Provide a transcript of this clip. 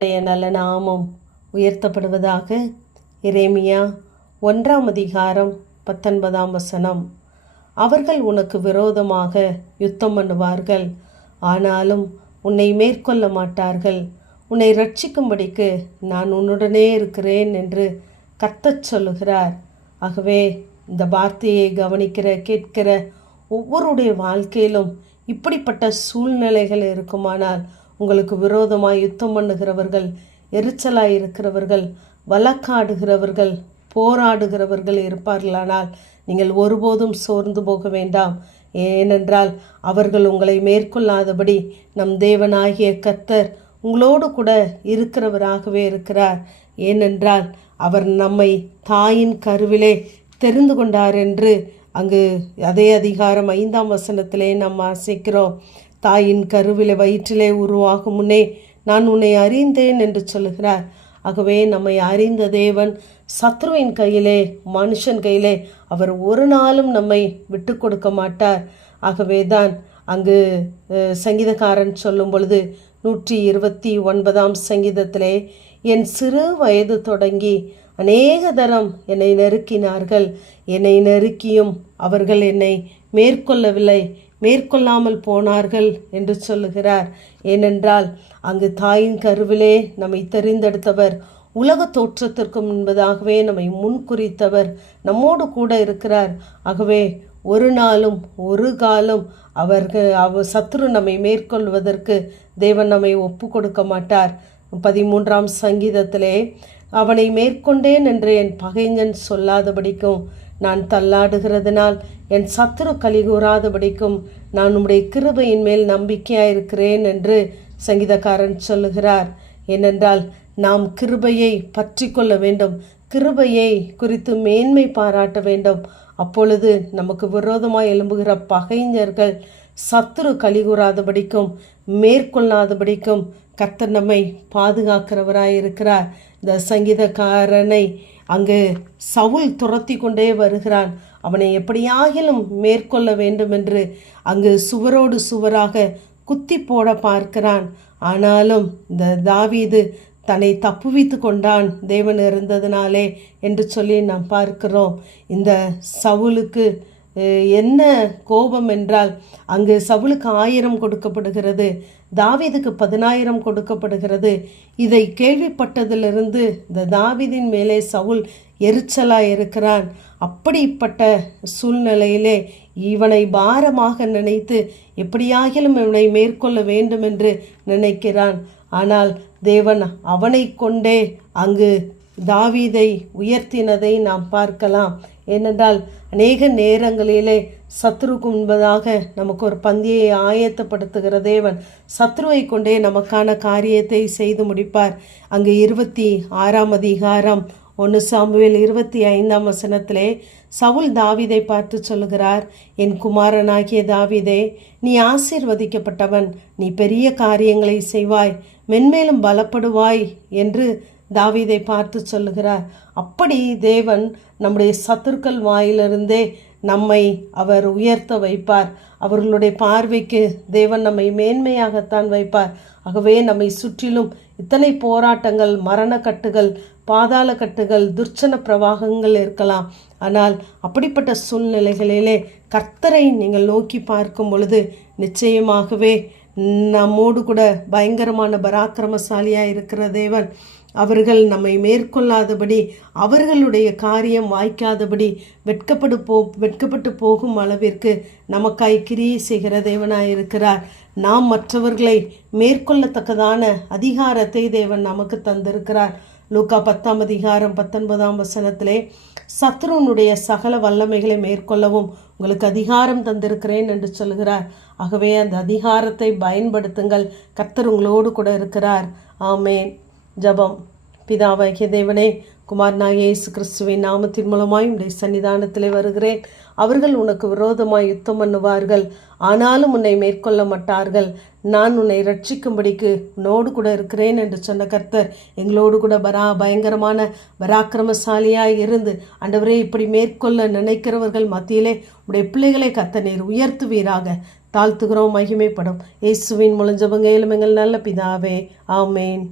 நல்ல நாமம் உயர்த்தப்படுவதாக. எரேமியா 1:19. அவர்கள் உனக்கு விரோதமாக யுத்தம் பண்ணுவார்கள், ஆனாலும் உன்னை மேற்கொள்ள மாட்டார்கள். உன்னை ரட்சிக்கும்படிக்கு நான் உன்னுடனே இருக்கிறேன் என்று கர்த்தர் சொல்லுகிறார். ஆகவே இந்த வார்த்தையை கவனிக்கிற கேட்கிற ஒவ்வொருடைய வாழ்க்கையிலும் இப்படிப்பட்ட சூழ்நிலைகள் இருக்குமானால், உங்களுக்கு விரோதமாய் யுத்தம் பண்ணுகிறவர்கள், எரிச்சலாய் இருக்கிறவர்கள், வழக்காடுகிறவர்கள், போராடுகிறவர்கள் இருப்பார்களானால் நீங்கள் ஒருபோதும் சோர்ந்து போக வேண்டாம். ஏனென்றால் அவர்கள் உங்களை மேற்கொள்ளாதபடி நம் தேவனாகிய கர்த்தர் உங்களோடு கூட இருக்கிறவராகவே இருக்கிறார். ஏனென்றால் அவர் நம்மை தாயின் கருவிலே தெரிந்து கொண்டார் என்று அங்கு அதே அதிகாரம் 5 நாம் வாசிக்கிறோம். தாயின் கருவிலே வயிற்றிலே உருவாகும் முன்னே நான் உன்னை அறிந்தேன் என்று சொல்லுகிறார். ஆகவே நம்மை அறிந்த தேவன் சத்ருவின் கையிலே, மனுஷன் கையிலே அவர் ஒரு நாளும் நம்மை விட்டு கொடுக்க மாட்டார். ஆகவே தான் அங்கு சங்கீதக்காரன் சொல்லும் பொழுது 129 சங்கீதத்திலே, என் சிறு வயது தொடங்கி அநேக தரம் என்னை நெருக்கினார்கள், என்னை நெருக்கியும் அவர்கள் என்னை மேற்கொள்ளவில்லை, மேற்கொள்ளாமல் போனார்கள் என்று சொல்லுகிறார். ஏனென்றால் அங்கு தாயின் கருவிலே நம்மை தெரிந்தெடுத்தவர், உலக தோற்றத்திற்கு முன்பதாகவே நம்மை முன்குறித்தவர் நம்மோடு கூட இருக்கிறார். ஆகவே ஒரு நாளும் ஒரு காலம் சத்துரு நம்மை மேற்கொள்வதற்கு தேவன் நம்மை ஒப்பு கொடுக்க மாட்டார். 13 சங்கீதத்திலே, அவனை மேற்கொண்டேன் என்று என் பகைஞன் சொல்லாதபடிக்கும், நான் தள்ளாடுகிறதுனால் என் சத்துரு கலிகூறாதபடிக்கும் நான் உம்முடைய கிருபையின் மேல் நம்பிக்கையாயிருக்கிறேன் என்று சங்கீதக்காரன் சொல்லுகிறார். ஏனென்றால் நாம் கிருபையை பற்றி கொள்ள வேண்டும், கிருபையை குறித்து மேன்மை பாராட்ட வேண்டும். அப்பொழுது நமக்கு விரோதமாய் எழும்புகிற பகைஞர்கள் சத்துரு கலிகூறாதபடிக்கும் மேற்கொள்ளாதபடிக்கும் கர்த்தர் நம்மை பாதுகாக்கிறவராயிருக்கிறார். இந்த சங்கீதக்காரனை அங்கு சவுல் துரத்தி கொண்டே வருகிறான். அவனை எப்படியாகிலும் மேற்கொள்ள வேண்டும் என்று அங்கு சுவரோடு சுவராக குத்தி போட பார்க்கிறான். ஆனாலும் இந்த தாவீது தன்னை தப்புவித்து கொண்டான், தேவன் இருந்ததினாலே என்று சொல்லி நாம் பார்க்கிறோம். இந்த சவுலுக்கு என்ன கோபம் என்றால், அங்கு சவுலுக்கு 1000 கொடுக்கப்படுகிறது, தாவீதுக்கு 10,000 கொடுக்கப்படுகிறது. இதை கேள்விப்பட்டதிலிருந்து இந்த தாவீதின் மேலே சவுல் எரிச்சலாய் இருக்கிறான். அப்படிப்பட்ட சூழ்நிலையிலே இவனை பாரமாக நினைத்து எப்படியாகிலும் இவனை மேற்கொள்ள வேண்டும் என்று நினைக்கிறான். ஆனால் தேவன் அவனை கொண்டே அங்கு தாவீதை உயர்த்தினதை நாம் பார்க்கலாம். ஏனென்றால் அநேக நேரங்களிலே சத்ருக்கு முன்பதாக நமக்கு ஒரு பந்தியை ஆயத்தப்படுத்துகிற தேவன் சத்ருவை கொண்டே நமக்கான காரியத்தை செய்து முடிப்பார். அங்கு 26 அதிகாரம் 1 சாமுவேல் 25 சவுல் தாவீதை பார்த்து சொல்லுகிறார், என் குமாரனாகிய தாவீதே, நீ ஆசீர்வதிக்கப்பட்டவன், நீ பெரிய காரியங்களை செய்வாய், மென்மேலும் பலப்படுவாய் என்று தாவீதை பார்த்து சொல்லுகிறார். அப்படி தேவன் நம்முடைய சத்துருக்கள் வாயிலிருந்தே நம்மை அவர் உயர்த்த வைப்பார். அவர்களுடைய பார்வைக்கு தேவன் நம்மை மேன்மையாகத்தான் வைப்பார். ஆகவே நம்மை சுற்றிலும் இத்தனை போராட்டங்கள், மரணக்கட்டுகள், பாதாள கட்டுகள், துர்ச்சன பிரவாகங்கள் இருக்கலாம். ஆனால் அப்படிப்பட்ட சூழ்நிலைகளிலே கர்த்தரை நீங்கள் நோக்கி பார்க்கும் பொழுது நிச்சயமாகவே நம்மோடு கூட பயங்கரமான பராக்கிரமசாலியாக இருக்கிற தேவன் அவர்கள் நம்மை மேற்கொள்ளாதபடி, அவர்களுடைய காரியம் வாய்க்காதபடி வெட்கப்பட்டு போகும் அளவிற்கு நமக்காய் கிரியை செய்கிற தேவனாயிருக்கிறார். நாம் மற்றவர்களை மேற்கொள்ளத்தக்கதான அதிகாரத்தை தேவன் நமக்கு தந்திருக்கிறார். லூக்கா 10 அதிகாரம் 19 சத்ருனுடைய சகல வல்லமைகளை மேற்கொள்ளவும் உங்களுக்கு அதிகாரம் தந்திருக்கிறேன் என்று சொல்கிறார். ஆகவே அந்த அதிகாரத்தை பயன்படுத்துங்கள். கர்த்தர் உங்களோடு கூட இருக்கிறார். ஆமேன். ஜபம். பிதாவாகிய தேவனே, குமாரனாகிய இயேசு கிறிஸ்துவின் நாமத்தின் மூலமாய் உடைய சன்னிதானத்திலே வருகிறேன். அவர்கள் உனக்கு விரோதமாய் யுத்தம் பண்ணுவார்கள், ஆனாலும் உன்னை மேற்கொள்ள மாட்டார்கள். நான் உன்னை ரட்சிக்கும்படிக்கு உன்னோடு கூட இருக்கிறேன் என்று சொன்ன கர்த்தர் எங்களோடு கூட பயங்கரமான பராக்கிரமசாலியாய் இருந்து ஆண்டவரே, இப்படி மேற்கொள்ள நினைக்கிறவர்கள் மத்தியிலே உடைய பிள்ளைகளை கர்த்தர் நீர் உயர்த்துவீராக. தாழ்த்துகிறோம், மகிமைப்படும். இயேசுவின் மூலம் ஜெபம் கேளும் எங்கள் நல்ல பிதாவே. ஆமேன்.